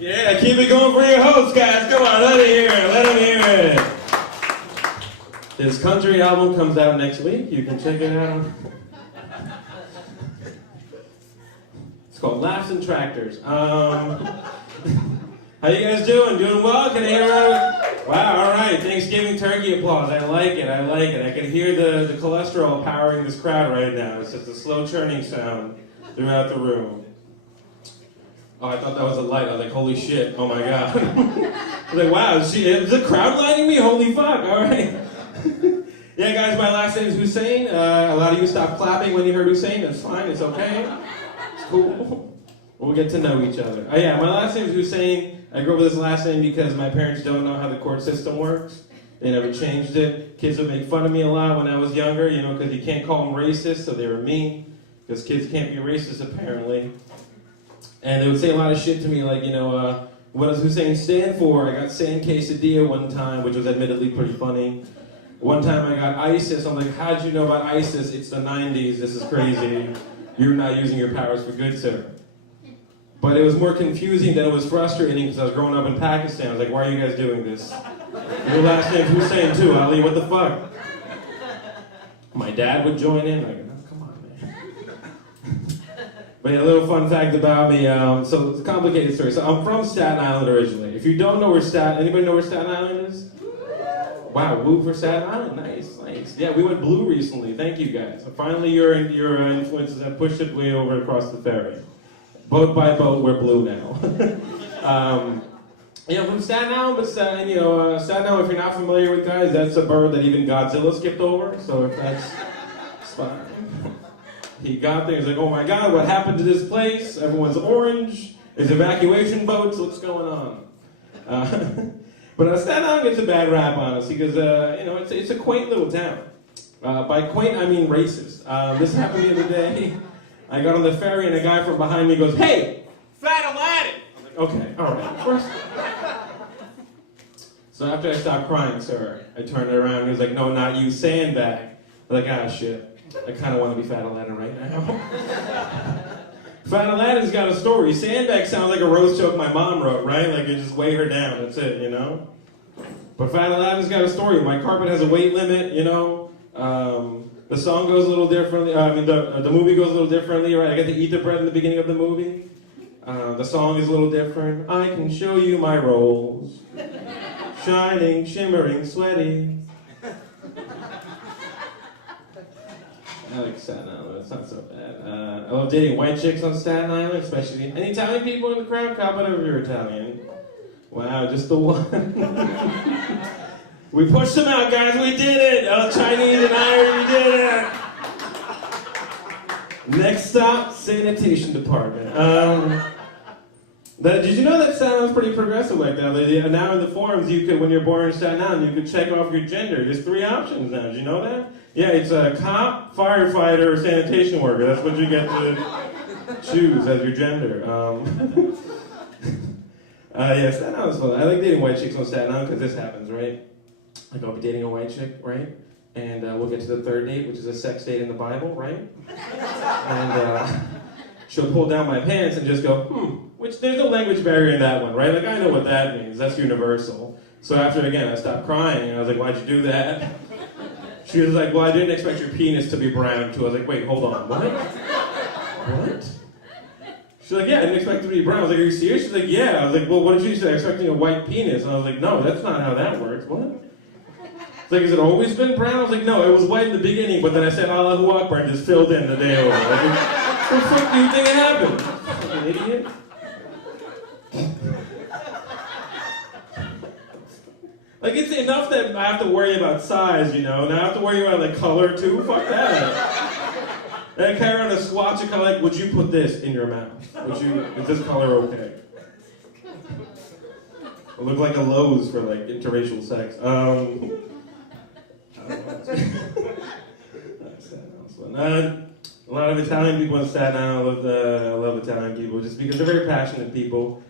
Yeah, keep it going for your host, guys. Come on, let it hear it. Let them hear it. His country album comes out next week. You can check it out. It's called Laughs and Tractors. How you guys doing? Doing well? Can I hear it? Wow, all right. Thanksgiving turkey applause. I like it. I like it. I can hear the cholesterol powering this crowd right now. It's just a slow churning sound throughout the room. Oh, I thought that was a light. I was like, holy shit. Oh my god. I was like, wow, is the crowd lighting me? Holy fuck. All right. Yeah, guys, my last name is Hussain. A lot of you stopped clapping when you heard Hussain. That's fine. It's okay. It's cool. We'll get to know each other. Oh yeah, my last name is Hussain. I grew up with this last name because my parents don't know how the court system works. They never changed it. Kids would make fun of me a lot when I was younger, you know, because you can't call them racist, so they were mean. Because kids can't be racist, apparently. And they would say a lot of shit to me, like, you know, what does Hussain stand for? I got sand quesadilla one time, which was admittedly pretty funny. One time I got ISIS. I'm like, how'd you know about ISIS? It's the 90s. This is crazy. You're not using your powers for good, sir. But it was more confusing than it was frustrating because I was growing up in Pakistan. I was like, why are you guys doing this? Your last name's Hussain too, Ali. What the fuck? My dad would join in. Like, oh, come on, man. But yeah, a little fun fact about me. So it's a complicated story. So I'm from Staten Island originally. If you don't know where anybody know where Staten Island is? Wow, woo for Staten Island. Nice, nice. Yeah, we went blue recently. Thank you guys. So finally, your influences have pushed it way over across the ferry. Boat by boat, we're blue now. Yeah, from Staten Island, but Staten Island, if you're not familiar with, guys, that's a bird that even Godzilla skipped over. So if that's fine. He got there, he's like, oh my god, what happened to this place? Everyone's orange. There's evacuation boats. What's going on? But Staten Island gets a bad rap, honestly, because it's a quaint little town. By quaint, I mean racist. This happened the other day. I got on the ferry and a guy from behind me goes, hey, Fat Aladdin! I'm like, okay, all right. First. So after I stopped crying, sir, I turned around and he was like, no, not you, sandbag. I'm like, ah, shit. I kind of want to be Fat Aladdin right now. Fat Aladdin's got a story. Sandbag sounds like a roast joke my mom wrote, right? Like you just weigh her down, that's it, you know? But Fat Aladdin's got a story. My carpet has a weight limit, you know? The song goes a little differently. The movie goes a little differently, right? I get to eat the bread in the beginning of the movie. The song is a little different. I can show you my rolls. Shining, shimmering, sweaty. I like Staten Island, it's not so bad. I love dating white chicks on Staten Island, especially. Any Italian people in the crowd? Comment if you're Italian. Wow, just the one. We pushed them out, guys, we did it! Oh, Chinese and Irish, we did it! Next stop, sanitation department. Did you know that Staten Island's pretty progressive like that? Now in the forums, you could, when you're born in Staten Island, you could check off your gender. There's 3 options now, did you know that? Yeah, it's a cop, firefighter, or sanitation worker. That's what you get to choose as your gender. Yeah, Staten Island's fun. I like dating white chicks on Staten Island because this happens, right? Like I'll be dating a white chick, right? And we'll get to the 3rd date, which is a sex date in the Bible, right? And she'll pull down my pants and just go, which there's no language barrier in that one, right? Like I know what that means, that's universal. So after, again, I stopped crying and I was like, why'd you do that? She was like, well, I didn't expect your penis to be brown too. I was like, wait, hold on, what? What? She's like, yeah, I didn't expect it to be brown. I was like, are you serious? She's like, yeah. I was like, well, what did you say? Expecting a white penis? And I was like, no, that's not how that works. What? It's like, has it always been brown? I was like, no, it was white in the beginning, but then I said Allahu Akbar and just filled in the day over. Like, what the fuck do you think it happened? Fucking idiot. Like, it's enough that I have to worry about size, you know, and I have to worry about, like, color, too. Fuck that. And I carry around a swatch of color, like, would you put this in your mouth? Is this color okay? I look like a Lowe's for, like, interracial sex. A lot of Italian people in Staten Island, I love Italian people, just because they're very passionate people.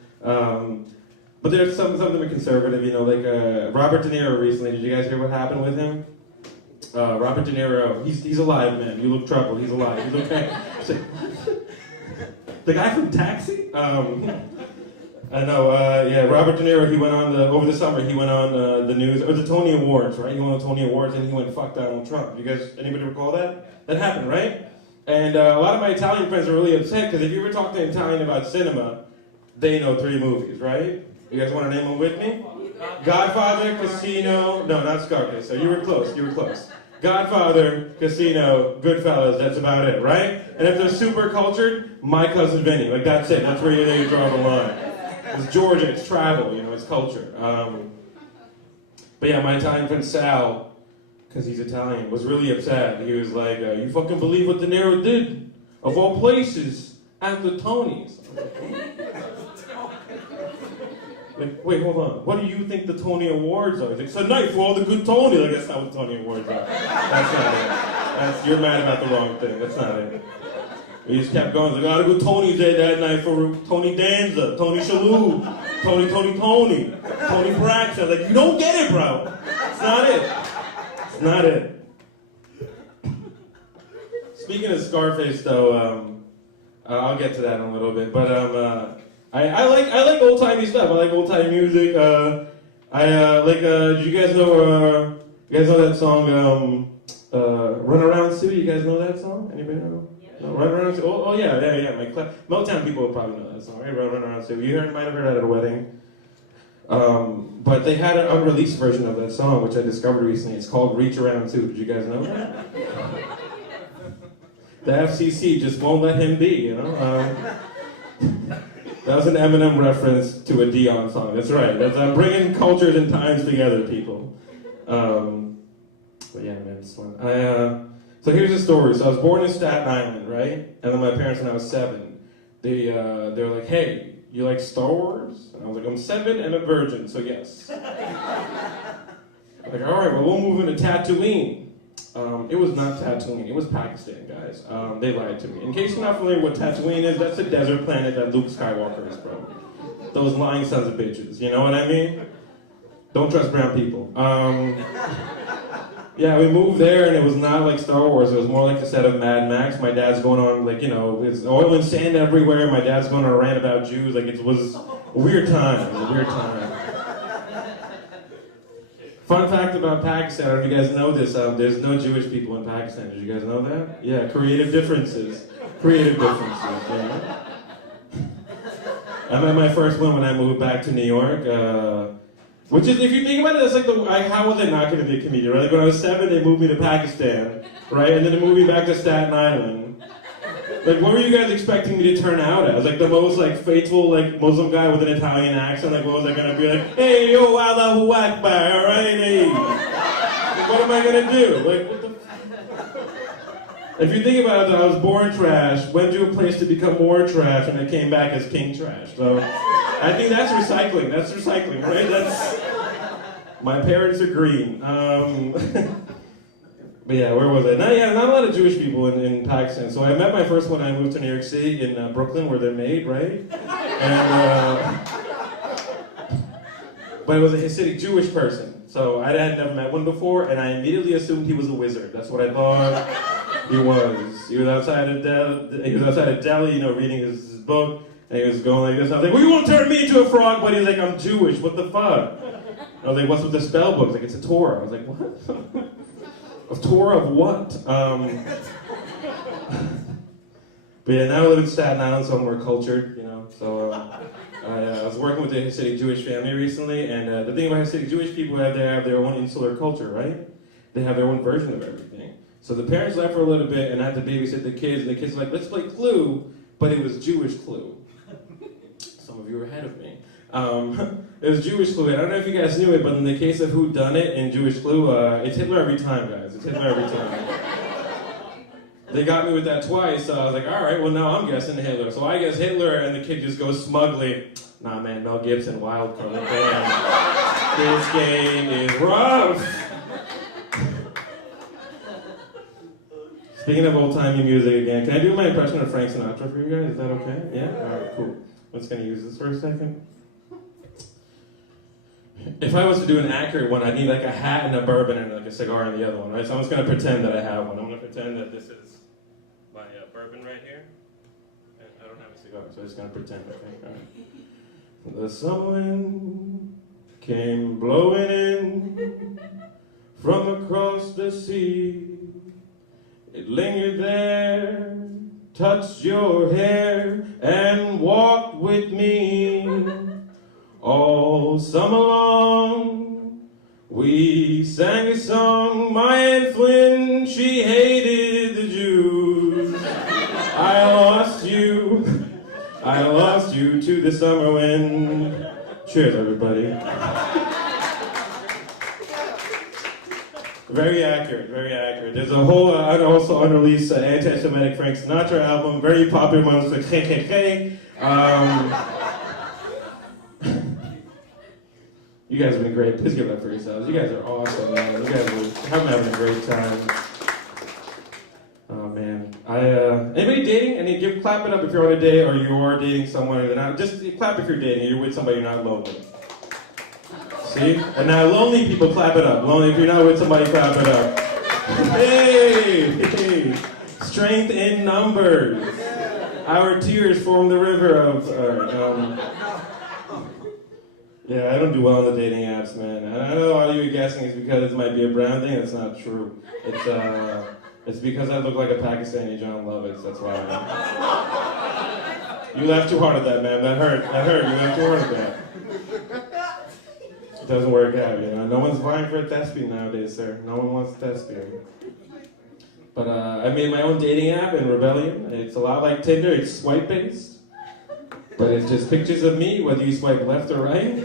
But there's some of them are conservative, you know, like Robert De Niro recently. Did you guys hear what happened with him? Robert De Niro, he's alive, man. You look troubled, he's alive, he's okay. The guy from Taxi? I know, yeah, Robert De Niro, he went on, over the summer, he went on the news, or the Tony Awards, right? He won the Tony Awards and he went, fuck Donald Trump. You guys, anybody recall that? That happened, right? And a lot of my Italian friends are really upset, because if you ever talk to an Italian about cinema, they know 3 movies, right? You guys want to name them with me? Godfather, Casino, no, not Scarface, so you were close, you were close. Godfather, Casino, Goodfellas, that's about it, right? And if they're super cultured, My Cousin Vinny, like that's it, that's where you draw the line. It's Georgia, it's travel, you know, it's culture. But yeah, my Italian friend Sal, because he's Italian, was really upset. He was like, you fucking believe what De Niro did? Of all places, at the Tonys. Like, wait, hold on. What do you think the Tony Awards are? He's like, it's a night for all the good Tony. Like, that's not what Tony Awards are. That's not it. You're mad about the wrong thing. That's not it. He just kept going. He's like, oh, the good Tonys there that night for Tony Danza, Tony Shalhoub, Tony Braxton. I was like, you don't get it, bro. It's not it. It's not it. Speaking of Scarface, though, I'll get to that in a little bit. But I like old timey stuff. I like old timey music. Do you guys know that song "Run Around Sue"? You guys know that song? Anybody know? Yeah. No, Run Around Sue. Oh yeah. Motown people will probably know that song, right? Run Around Sue. Might have heard that at a wedding. But they had an unreleased version of that song, which I discovered recently. It's called "Reach Around Sue." Did you guys know that? The FCC just won't let him be, you know. That was an Eminem reference to a Dion song. That's right. I'm bringing cultures and times together, people. But yeah, man, it's fun. So here's the story. So I was born in Staten Island, right? And then my parents, when I was 7, they were like, "Hey, you like Star Wars?" And I was like, "I'm 7 and a virgin, so yes." Like, all right, well, we'll move into Tatooine. It was not Tatooine, it was Pakistan, guys. They lied to me. In case you're not familiar with what Tatooine is, that's a desert planet that Luke Skywalker is from. Those lying sons of bitches, you know what I mean? Don't trust brown people. Yeah, we moved there and it was not like Star Wars, it was more like a set of Mad Max. My dad's going on, like, you know, it's oil and sand everywhere. My dad's going on a rant about Jews. Like, it was a weird time. It was a weird time. Fun fact about Pakistan, I don't know if you guys know this, there's no Jewish people in Pakistan. Did you guys know that? Yeah, creative differences. Creative differences, yeah. I met my first one when I moved back to New York, which is, if you think about it, that's like how was I not going to be a comedian, right? Like when I was 7, they moved me to Pakistan, right? And then they moved me back to Staten Island. Like, what were you guys expecting me to turn out as? Like the most like faithful like Muslim guy with an Italian accent? Like, what was I gonna be like? Hey, yo, Allahu Akbar, all right? Hey. What am I gonna do? Like, what the? If you think about it, I was born trash, went to a place to become more trash, and I came back as king trash. So, I think that's recycling. That's recycling, right? That's. My parents are green. But yeah, where was I? Not a lot of Jewish people in Pakistan. So I met my first one when I moved to New York City in Brooklyn, where they're made, right? And but it was a Hasidic Jewish person. So I had never met one before, and I immediately assumed he was a wizard. That's what I thought he was. He was outside of Delhi, you know, reading his book, and he was going like this. I was like, "Well, you won't turn me into a frog," but he's like, "I'm Jewish. What the fuck?" I was like, "What's with the spell book?" He's like, "It's a Torah." I was like, "What?" A tour of what? But yeah, now I live in Staten Island, so I'm more cultured, you know. So I was working with a Hasidic Jewish family recently, and the thing about Hasidic Jewish people, they have their own insular culture, right? They have their own version of everything. So the parents left for a little bit and had to babysit the kids, and the kids were like, "Let's play Clue," but it was Jewish Clue. Some of you are ahead of me. It was Jewish Clue. I don't know if you guys knew it, but in the case of Who Done It in Jewish Clue, it's Hitler every time, guys. It's Hitler every time. They got me with that twice, so I was like, all right, well, now I'm guessing Hitler. So I guess Hitler, and the kid just goes smugly, "Nah, man, Mel Gibson, wild card. Damn, this game is rough." Speaking of old-timey music again, can I do my impression of Frank Sinatra for you guys? Is that okay? Yeah? All right, cool. I'm just going to use this for a second. If I was to do an accurate one, I'd need like a hat and a bourbon and like a cigar in the other one, right? So I'm just going to pretend that I have one. I'm going to pretend that this is my bourbon right here. And I don't have a cigar, so I'm just going to pretend, okay? All right. The summer wind came blowing in from across the sea. It lingered there, touched your hair, and walked with me. All summer long, we sang a song. My Aunt Flynn, she hated the Jews. I lost you to the summer wind. Cheers, everybody. Very accurate, very accurate. There's a whole also unreleased anti-Semitic Frank Sinatra album, very popular ones like Hey Hey Hey. You guys have been great. Please give it up for yourselves. You guys are awesome, man. You guys are having a great time. Oh man, anybody dating? Clap it up if you're on a date or you are dating someone. Just clap if you're dating. You're with somebody you're not lonely. See? And now lonely people, clap it up. Lonely, if you're not with somebody, clap it up. Hey! Strength in numbers. Our tears form the river of... yeah, I don't do well on the dating apps, man. I know a lot of you are guessing it's because it might be a brown thing. It's not true. It's because I look like a Pakistani John Lovitz. That's why. You laughed too hard at that, man. That hurt. You laughed too hard at that. It doesn't work out, you know. No one's vying for a thespian nowadays, sir. No one wants a thespian. But I made my own dating app in Rebellion. It's a lot like Tinder. It's swipe-based. But it's just pictures of me, whether you swipe left or right.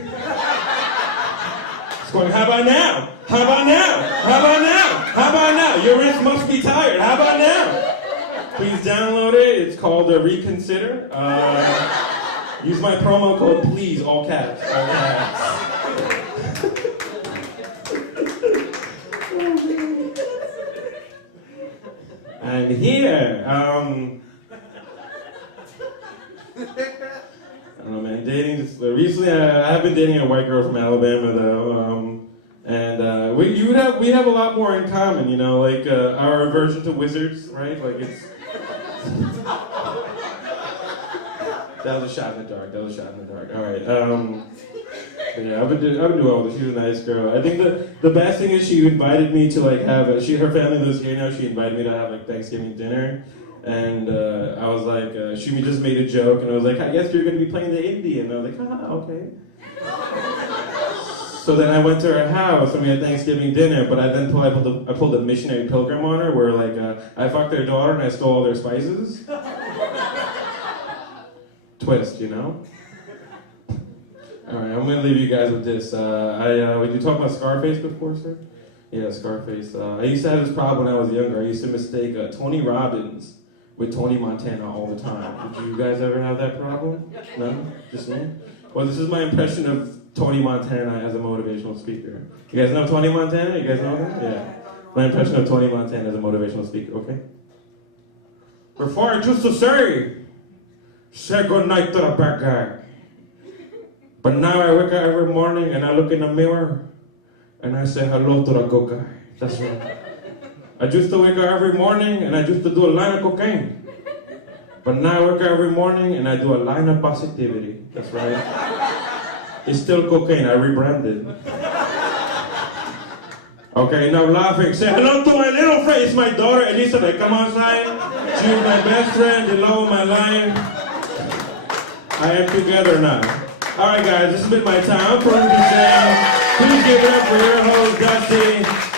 It's going, how about now? How about now? How about now? How about now? Your wrist must be tired. How about now? Please download it. It's called Reconsider. Use my promo code, please, all caps. All caps. And here, I don't know, man. Dating. Recently, I have been dating a white girl from Alabama, though, and we have a lot more in common, you know, like our aversion to wizards, right? Like it's. That was a shot in the dark. All right. Yeah, I've been doing well with her. She's a nice girl. I think the best thing is she invited me to like have her family lives here now. She invited me to have like Thanksgiving dinner. And I was like, she just made a joke, and I was like, I guess you're going to be playing the Indian. And I was like, okay. So then I went to her house, and we had Thanksgiving dinner, but I pulled a missionary pilgrim on her, where like, I fucked their daughter, and I stole all their spices. Twist, you know? All right, I'm going to leave you guys with this. Did you talk about Scarface before, sir? Yeah, Scarface. I used to have this problem when I was younger. I used to mistake Tony Robbins with Tony Montana all the time. Did you guys ever have that problem? No? Just me? Well, this is my impression of Tony Montana as a motivational speaker. You guys know Tony Montana? You guys know him? Yeah. My impression of Tony Montana as a motivational speaker, okay? Before I used to say good night to the bad guy. But now I wake up every morning and I look in the mirror and I say hello to the good guy. That's right. I used to wake up every morning and I used to do a line of cocaine. But now I wake up every morning and I do a line of positivity. That's right. It's still cocaine, I rebranded. Okay, now laughing. Say hello to my little friend. It's my daughter, Elizabeth. Come on, Sai. She's my best friend, the love of my life. I am together now. All right, guys, this has been my time. I'm Farooq Hussain. Please give it up for your host, Dusty.